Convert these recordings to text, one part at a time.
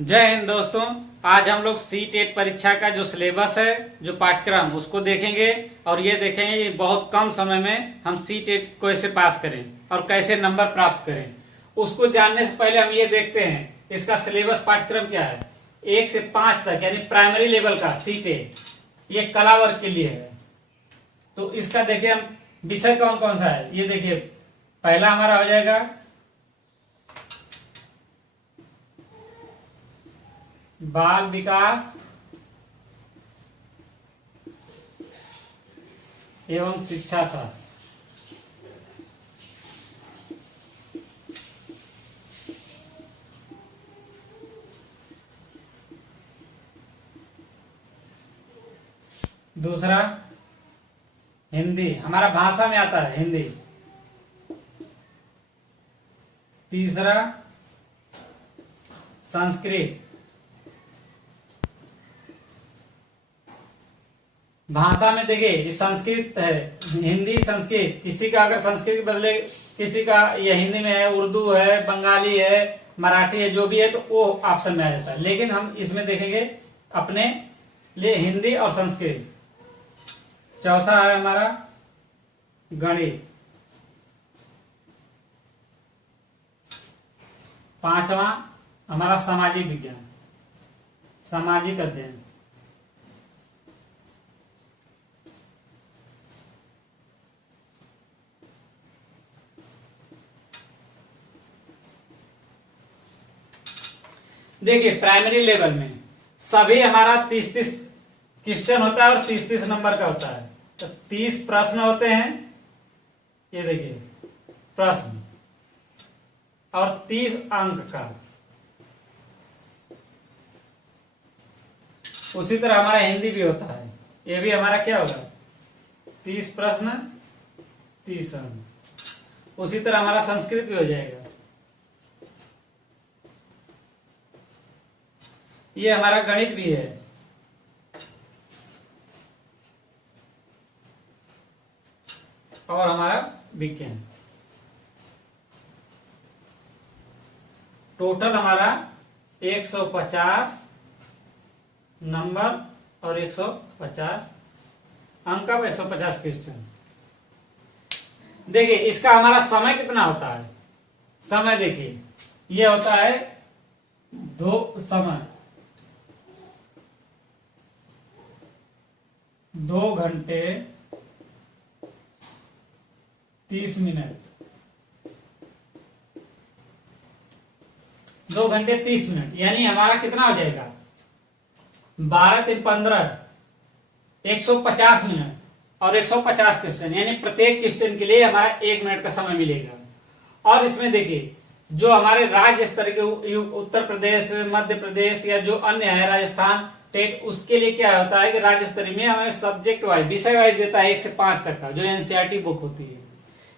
जय हिंद दोस्तों। आज हम लोग सी टेट परीक्षा का जो सिलेबस है, जो पाठ्यक्रम, उसको देखेंगे और ये देखेंगे कि बहुत कम समय में हम सी टेट को कैसे पास करें और कैसे नंबर प्राप्त करें। उसको जानने से पहले हम ये देखते हैं इसका सिलेबस पाठ्यक्रम क्या है। 1 से 5 तक यानी प्राइमरी लेवल का सी टेट ये कला वर्ग के लिए है। तो इसका देखिए हम विषय कौन कौन सा है। ये देखिए पहला हमारा हो जाएगा बाल विकास एवं शिक्षा शास्त्र। दूसरा हिंदी, हमारा भाषा में आता है हिंदी। तीसरा संस्कृत, भाषा में देखिए ये संस्कृत है, हिंदी संस्कृत। किसी का अगर संस्कृत के बदले किसी का ये हिंदी में है, उर्दू है, बंगाली है, मराठी है, जो भी है तो वो ऑप्शन में आ जाता है। लेकिन हम इसमें देखेंगे अपने लिए हिंदी और संस्कृत। चौथा है हमारा गणित। पांचवा हमारा सामाजिक विज्ञान, सामाजिक अध्ययन। देखिए प्राइमरी लेवल में सभी हमारा 30-30 क्वेश्चन होता है और 30-30 नंबर का होता है। तो 30 प्रश्न होते हैं, ये देखिए प्रश्न, और 30 अंक का। उसी तरह हमारा हिंदी भी होता है, ये भी हमारा क्या होगा 30 प्रश्न 30 अंक। उसी तरह हमारा संस्कृत भी हो जाएगा। ये हमारा गणित भी है। और हमारा विज्ञान। टोटल हमारा 150 नंबर और 150 अंक का 150 क्वेश्चन। देखिए इसका हमारा समय कितना होता है। समय देखिए ये होता है 2 घंटे 30 मिनट। 2 घंटे 30 मिनट यानी हमारा कितना हो जाएगा 12 3 15 150 मिनट और 150 क्वेश्चन, यानी प्रत्येक क्वेश्चन के लिए हमारा 1 मिनट का समय मिलेगा। और इसमें देखिए जो हमारे राज्य स्तर के उत्तर प्रदेश, मध्य प्रदेश या जो अन्य है राजस्थान टेट, उसके लिए क्या होता है कि राज्य स्तरीय में हमें सब्जेक्ट वाइज, विषय वाइज देता है 1 से 5 तक का, जो एनसीईआरटी बुक होती है।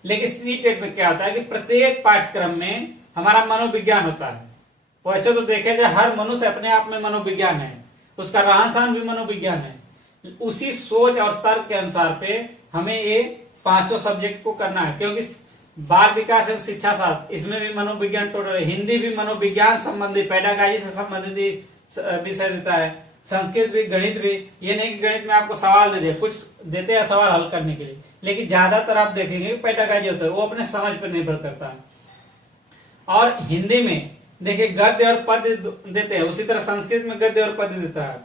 लेकिन सी टेट में क्या होता है कि प्रत्येक पाठ्यक्रम में हमारा मनोविज्ञान होता है। वैसे तो देखे जाए हर मनुष्य अपने आप में मनोविज्ञान है, उसका रहन सहन भी मनोविज्ञान है। उसी सोच और तर्क के अनुसार पे हमें ये 5 सब्जेक्ट को करना है, क्योंकि बाल विकास एवं शिक्षा शास्त्र इसमें भी मनोविज्ञान टोटल है। हिंदी भी मनोविज्ञान संबंधित, पेडागाजी से संबंधित विषय देता है। संस्कृत भी, गणित भी। ये नहीं कि गणित में आपको सवाल दे दिया, कुछ देते हैं सवाल हल करने के लिए, लेकिन ज्यादातर आप देखेंगे पेडागाजी होता है, वो अपने समझ पर निर्भर करता है। और हिंदी में देखिए गद्य और पद्य देते हैं, उसी तरह संस्कृत में गद्य और पद्य देता है।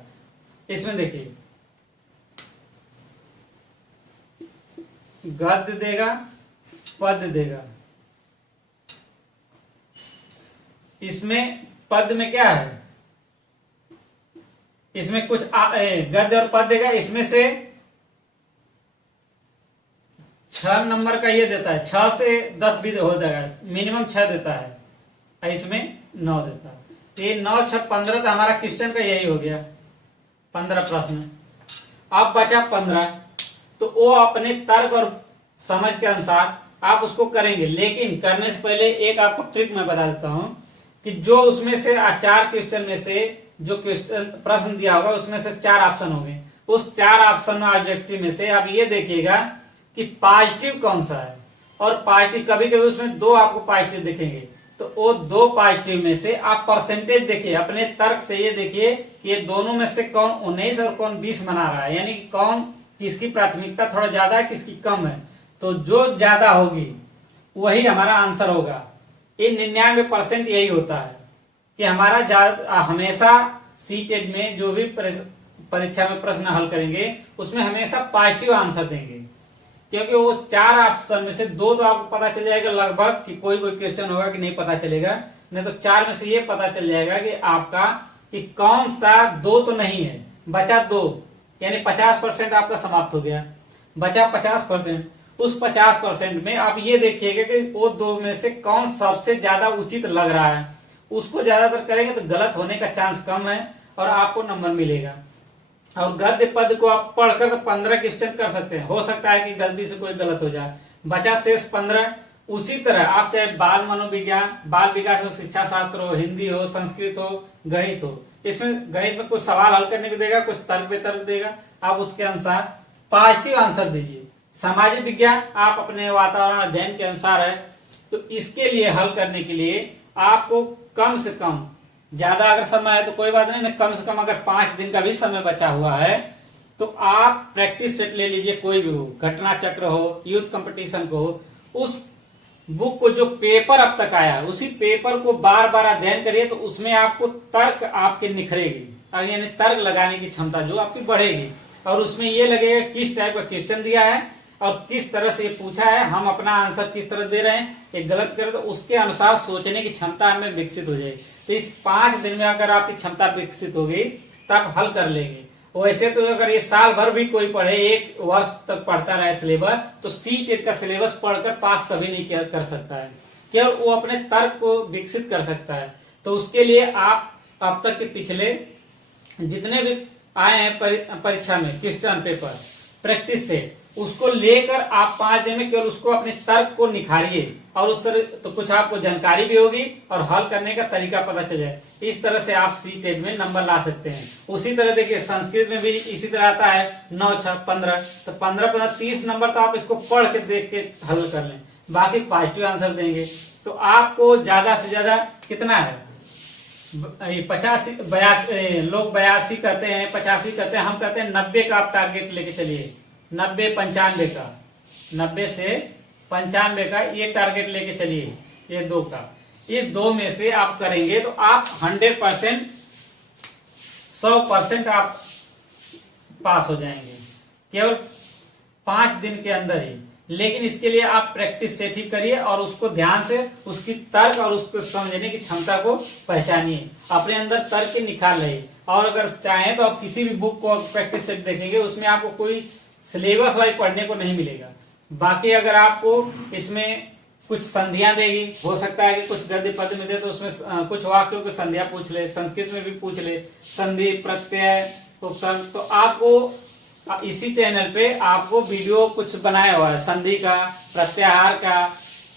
इसमें देखिए गद्य देगा, पद्य देगा। इसमें पद्य में क्या है, इसमें कुछ गद्य और पद्य देगा। इसमें से 6 नंबर का ये देता है, 6 से 10 भी हो जाएगा, मिनिमम 6 देता है। इसमें 9 देता है। तो ये 9 6 15 तो हमारा क्वेश्चन का यही हो गया 15 प्रश्न। अब बचा 15, तो वो अपने तर्क और समझ के अनुसार आप उसको करेंगे। लेकिन करने से पहले एक आपको ट्रिक मैं बता देता हूं कि जो उसमें से 4 क्वेश्चन में से जो क्वेश्चन प्रश्न दिया होगा उसमें से 4 ऑप्शन होंगे। उस 4 ऑप्शन में ऑब्जेक्टिव में से आप ये देखिएगा कि पॉजिटिव कौन सा है। और पॉजिटिव कभी कभी उसमें 2 आपको पॉजिटिव दिखेंगे, तो वो दो पॉजिटिव में से आप परसेंटेज देखिए, अपने तर्क से ये देखिए कि ये दोनों में से कौन 19 और कौन 20 बना रहा है, यानी कि कौन किसकी प्राथमिकता थोड़ा ज्यादा है, किसकी कम है। तो जो ज्यादा होगी वही हमारा आंसर होगा। ये 99% यही होता है कि हमारा हमेशा सीटेट में जो भी परीक्षा में प्रश्न हल करेंगे उसमें हमेशा पॉजिटिव आंसर देंगे, क्योंकि वो 4 ऑप्शन में से 2 तो आपको पता चल जाएगा लगभग कि कोई क्वेश्चन होगा कि नहीं पता चलेगा, नहीं तो 4 में से ये पता चल जाएगा कि आपका कि कौन सा 2 तो नहीं है, बचा 2, यानी 50% आपका समाप्त हो गया, बचा 50%। उस 50% में आप ये देखिएगा कि वो 2 में से कौन सबसे ज्यादा उचित लग रहा है, उसको ज्यादातर करेंगे तो गलत होने का चांस कम है और आपको नंबर मिलेगा। और गद्य पद को आप पढ़कर तो 15 क्वेश्चन कर सकते हैं, हो सकता है कि गलती से कोई गलत हो जाए, बचा शेष 15। उसी तरह आप चाहे बाल मनोविज्ञान, बाल विकास हो, शिक्षा शास्त्र हो, हिंदी हो, संस्कृत हो, गणित हो, इसमें गणित में कुछ सवाल हल करने को देगा, कुछ तर्क वितर्क देगा, आप उसके अनुसार पॉजिटिव आंसर दीजिए। सामाजिक विज्ञान आप अपने वातावरण अध्ययन के अनुसार है, तो इसके लिए हल करने के लिए आपको कम से कम, ज्यादा अगर समय है तो कोई बात नहीं, कम से कम अगर 5 दिन का भी समय बचा हुआ है तो आप प्रैक्टिस सेट ले लीजिए, कोई भी हो, घटना चक्र हो, यूथ कंपटीशन को हो, उस बुक को जो पेपर अब तक आया उसी पेपर को बार बार अध्ययन करिए, तो उसमें आपको तर्क आपके निखरेगी, यानी तर्क लगाने की क्षमता जो आपकी बढ़ेगी, और उसमें ये लगेगा किस टाइप का क्वेश्चन दिया है और किस तरह से ये पूछा है, हम अपना आंसर किस तरह दे रहे हैं, ये गलत करें तो उसके अनुसार सोचने की क्षमता हमें विकसित हो जाएगी। तो इस 5 दिन में अगर आपकी क्षमता विकसित होगी तब हल कर लेंगे। वैसे तो अगर ये साल भर भी कोई पढ़े, 1 वर्ष तक पढ़ता रहे सिलेबस, तो सीटेट का सिलेबस पढ़कर पास कभी नहीं कर सकता है, केवल वो अपने तर्क को विकसित कर सकता है। तो उसके लिए आप अब तक के पिछले जितने भी आए हैं परीक्षा में क्वेश्चन पेपर प्रैक्टिस से, उसको लेकर आप 5 दिन में केवल उसको अपने तर्क को निखारिए, और उस तरह तो कुछ आपको जानकारी भी होगी और हल करने का तरीका पता चल जाए। इस तरह से आप सीटेट में नंबर ला सकते हैं। उसी तरह देखिए संस्कृत में भी इसी तरह आता है 9, 6, 15, तो 15, 15, 30 नंबर तो आप इसको पढ़ के देख के हल कर लें, बाकी पॉजिटिव आंसर देंगे। तो आपको ज्यादा से ज्यादा कितना है, 85, 82 लोग 82 कहते हैं, 85 कहते हैं, हम कहते हैं 90 का आप टारगेट लेके चलिए, 90, 95 का, 90 से 95 का ये टारगेट लेके चलिए, ये 2 का, इस 2 में से आप करेंगे तो आप 100%, 100% आप पास हो जाएंगे केवल 5 दिन के अंदर ही। लेकिन इसके लिए आप प्रैक्टिस सेट ही करिए और उसको ध्यान से उसकी तर्क और उसको समझने की क्षमता को पहचानिए, अपने अंदर तर्क के निखार लाइए। और अगर चाहें तो आप किसी भी बुक को प्रैक्टिस सेट देखेंगे, उसमें आपको कोई सिलेबस वाइज पढ़ने को नहीं मिलेगा। बाकी अगर आपको इसमें कुछ संधियां देगी, हो सकता है कि कुछ गद्य पद में दे तो उसमें कुछ वाक्यों की संधियां पूछ ले, संस्कृत में भी पूछ ले, संधि, प्रत्यय, उपसर्ग, तो आपको इसी चैनल पे आपको वीडियो कुछ बनाया हुआ है संधि का, प्रत्याहार का,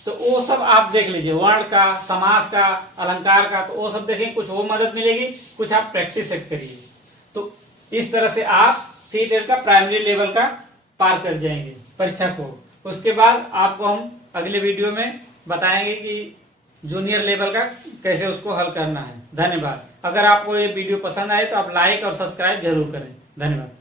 तो वो सब आप देख लीजिए, वर्ण का, समास का, अलंकार का, तो वो सब देखें, कुछ वो मदद मिलेगी, कुछ आप प्रैक्टिस सेट करिए। तो इस तरह से आप सीटेट का प्राइमरी लेवल का पार कर जाएंगे परीक्षा को। उसके बाद आपको हम अगले वीडियो में बताएंगे कि जूनियर लेवल का कैसे उसको हल करना है। धन्यवाद। अगर आपको ये वीडियो पसंद आए तो आप लाइक और सब्सक्राइब जरूर करें। धन्यवाद।